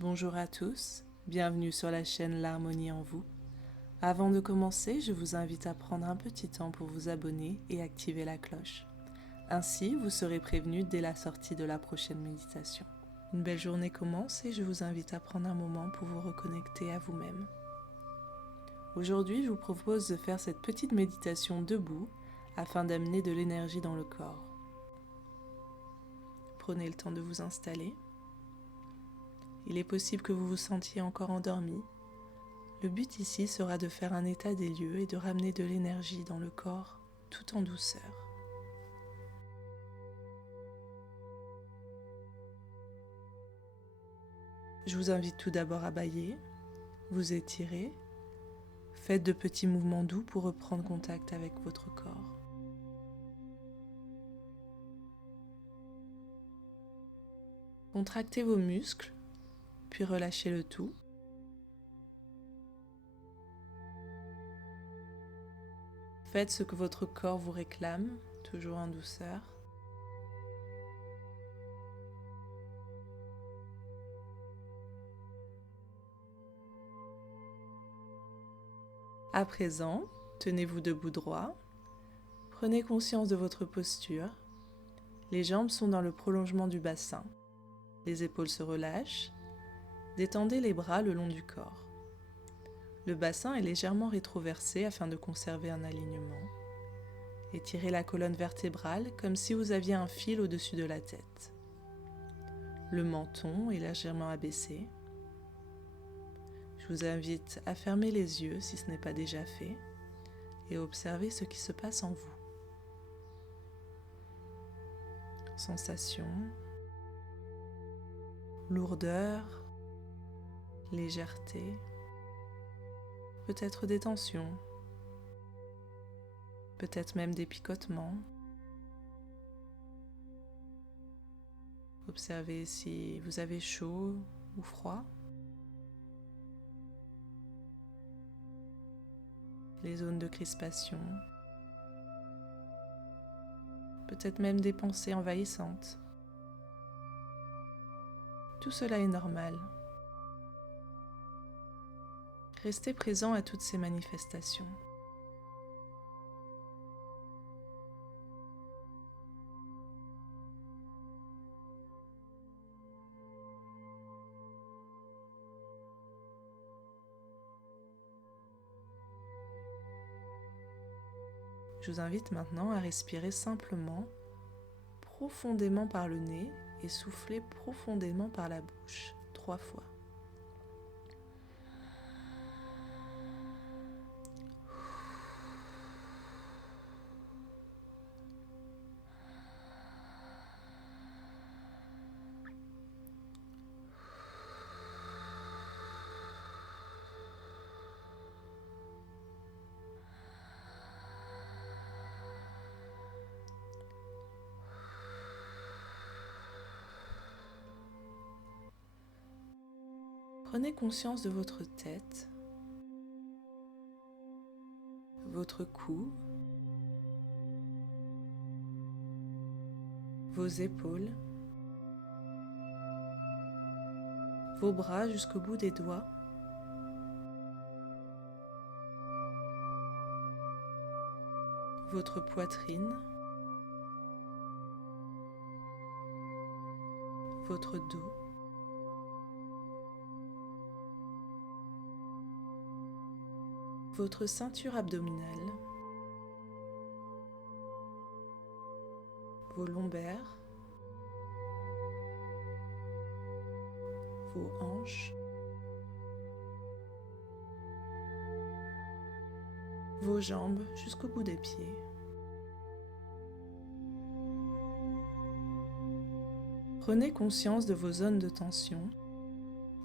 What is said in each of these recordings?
Bonjour à tous, bienvenue sur la chaîne L'Harmonie en vous. Avant de commencer, je vous invite à prendre un petit temps pour vous abonner et activer la cloche. Ainsi, vous serez prévenu dès la sortie de la prochaine méditation. Une belle journée commence et je vous invite à prendre un moment pour vous reconnecter à vous-même. Aujourd'hui, je vous propose de faire cette petite méditation debout afin d'amener de l'énergie dans le corps. Prenez le temps de vous installer. Il est possible que vous vous sentiez encore endormi. Le but ici sera de faire un état des lieux et de ramener de l'énergie dans le corps tout en douceur. Je vous invite tout d'abord à bâiller, vous étirer, faites de petits mouvements doux pour reprendre contact avec votre corps. Contractez vos muscles, puis relâchez le tout. Faites ce que votre corps vous réclame, toujours en douceur. À présent, tenez-vous debout droit. Prenez conscience de votre posture. Les jambes sont dans le prolongement du bassin. Les épaules se relâchent. Détendez les bras le long du corps. Le bassin est légèrement rétroversé afin de conserver un alignement. Étirez la colonne vertébrale comme si vous aviez un fil au-dessus de la tête. Le menton est légèrement abaissé. Je vous invite à fermer les yeux si ce n'est pas déjà fait et à observer ce qui se passe en vous. Sensations, lourdeur, légèreté, peut-être des tensions, peut-être même des picotements. Observez si vous avez chaud ou froid. Les zones de crispation. Peut-être même des pensées envahissantes. Tout cela est normal. Restez présent à toutes ces manifestations. Je vous invite maintenant à respirer simplement, profondément par le nez et souffler profondément par la bouche, 3 fois. Prenez conscience de votre tête, votre cou, vos épaules, vos bras jusqu'au bout des doigts, votre poitrine, votre dos, votre ceinture abdominale, vos lombaires, vos hanches, vos jambes jusqu'au bout des pieds. Prenez conscience de vos zones de tension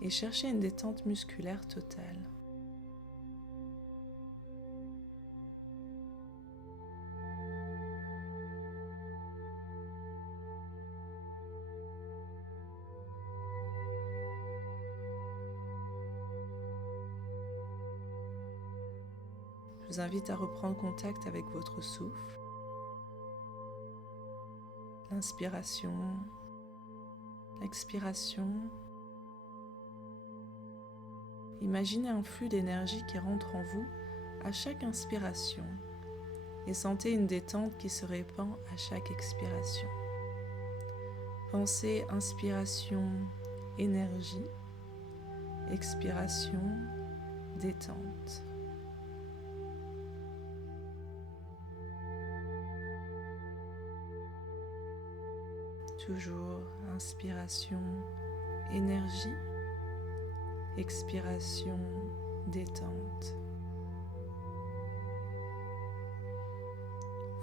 et cherchez une détente musculaire totale. Je vous invite à reprendre contact avec votre souffle. L'inspiration, l'expiration. Imaginez un flux d'énergie qui rentre en vous à chaque inspiration et sentez une détente qui se répand à chaque expiration. Pensez inspiration, énergie, expiration, détente. Toujours inspiration, énergie, expiration, détente.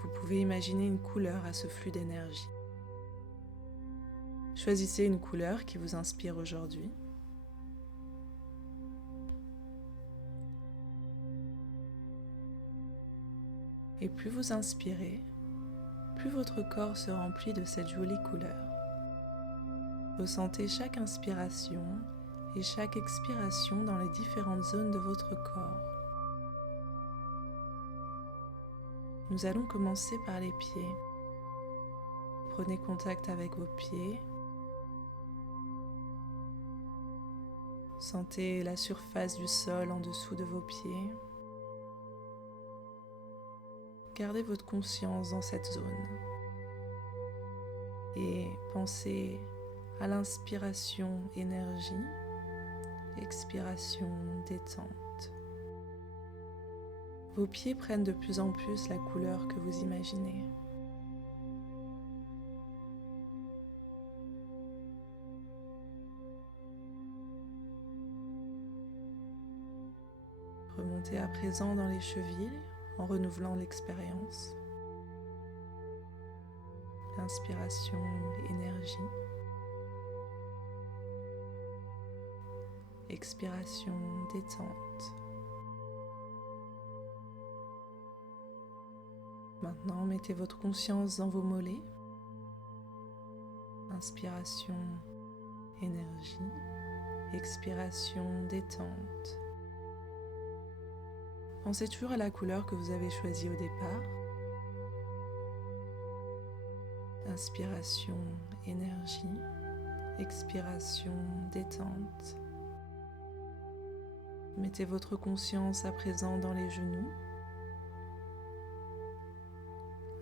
Vous pouvez imaginer une couleur à ce flux d'énergie. Choisissez une couleur qui vous inspire aujourd'hui. Et plus vous inspirez, plus votre corps se remplit de cette jolie couleur. Ressentez chaque inspiration et chaque expiration dans les différentes zones de votre corps. Nous allons commencer par les pieds. Prenez contact avec vos pieds. Sentez la surface du sol en dessous de vos pieds. Gardez votre conscience dans cette zone. Et pensez à l'inspiration énergie, expiration détente. Vos pieds prennent de plus en plus la couleur que vous imaginez. Remontez à présent dans les chevilles en renouvelant l'expérience. Inspiration, énergie. Expiration, détente. Maintenant, mettez votre conscience dans vos mollets. Inspiration, énergie. Expiration, détente. Pensez toujours à la couleur que vous avez choisie au départ. Inspiration, énergie. Expiration, détente. Mettez votre conscience à présent dans les genoux.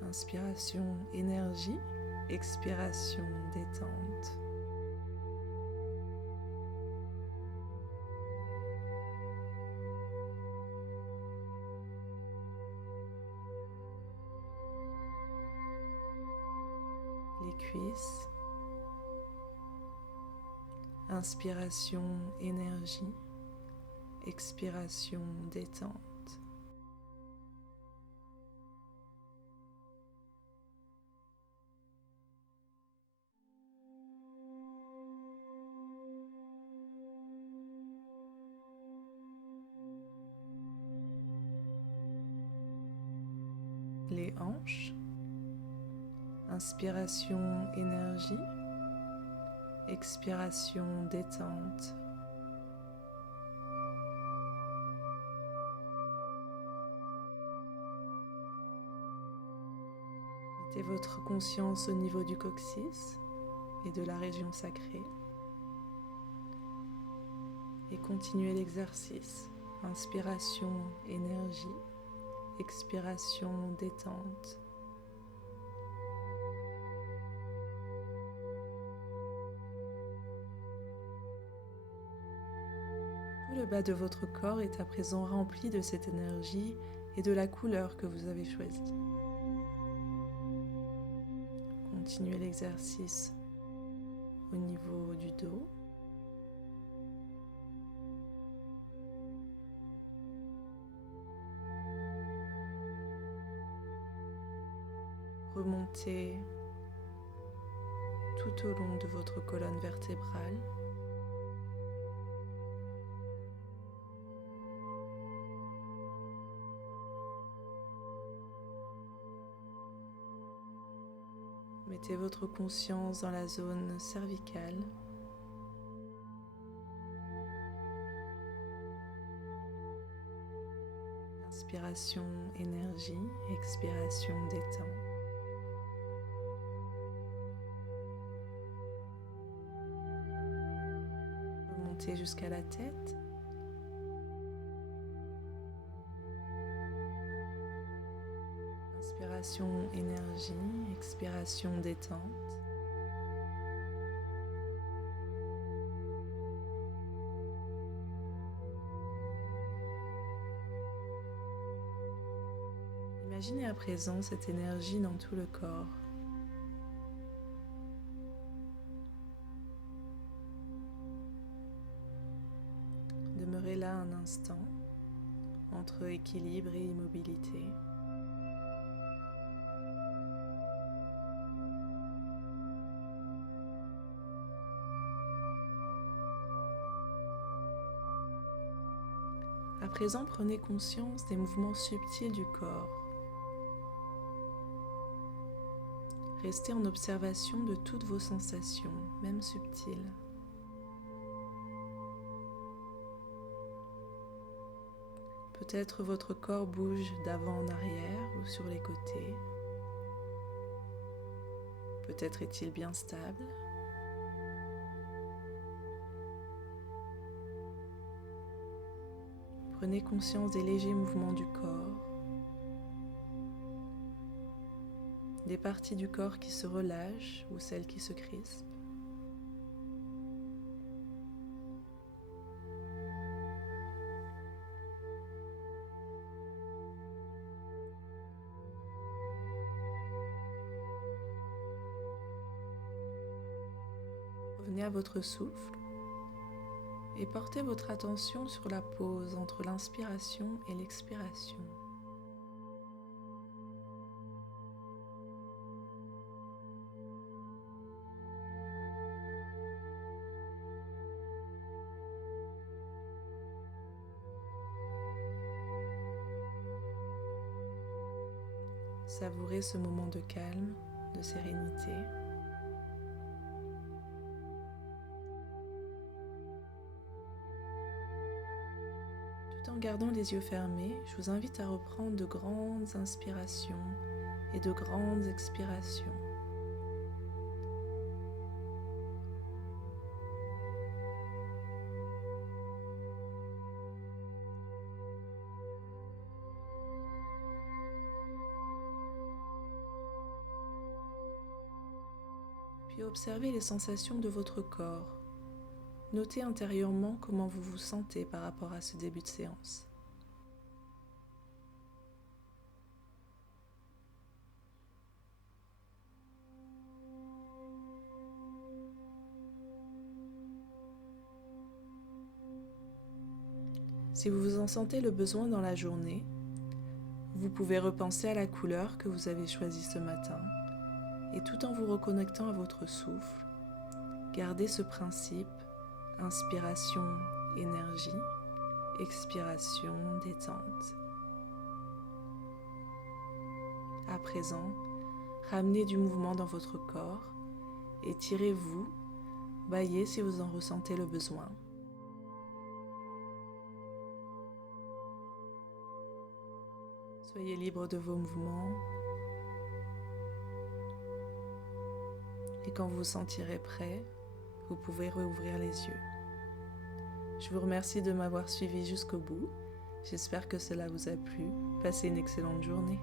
Inspiration, énergie. Expiration, détente. Les cuisses. Inspiration, énergie. Expiration, détente. Les hanches. Inspiration, énergie. Expiration, détente. Mettez votre conscience au niveau du coccyx et de la région sacrée. Et continuez l'exercice. Inspiration, énergie. Expiration, détente. Tout le bas de votre corps est à présent rempli de cette énergie et de la couleur que vous avez choisie. Continuez l'exercice au niveau du dos. Remontez tout au long de votre colonne vertébrale. Mettez votre conscience dans la zone cervicale. Inspiration, énergie, expiration, détente. Remontez jusqu'à la tête inspiration énergie, expiration détente. Imaginez à présent cette énergie dans tout le corps. Demeurez là un instant, entre équilibre et immobilité. À présent, prenez conscience des mouvements subtils du corps. Restez en observation de toutes vos sensations, même subtiles. Peut-être votre corps bouge d'avant en arrière ou sur les côtés. Peut-être est-il bien stable. Prenez conscience des légers mouvements du corps, des parties du corps qui se relâchent ou celles qui se crispent. Revenez à votre souffle et portez votre attention sur la pause entre l'inspiration et l'expiration. Savourez ce moment de calme, de sérénité. Tout en gardant les yeux fermés, je vous invite à reprendre de grandes inspirations et de grandes expirations. Puis observez les sensations de votre corps. Notez intérieurement comment vous vous sentez par rapport à ce début de séance. Si vous vous en sentez le besoin dans la journée, vous pouvez repenser à la couleur que vous avez choisie ce matin et tout en vous reconnectant à votre souffle, gardez ce principe, inspiration, énergie, expiration, détente. À présent, ramenez du mouvement dans votre corps, étirez-vous, baillez si vous en ressentez le besoin. Soyez libre de vos mouvements. Et quand vous vous sentirez prêt, vous pouvez rouvrir les yeux. Je vous remercie de m'avoir suivi jusqu'au bout. J'espère que cela vous a plu. Passez une excellente journée.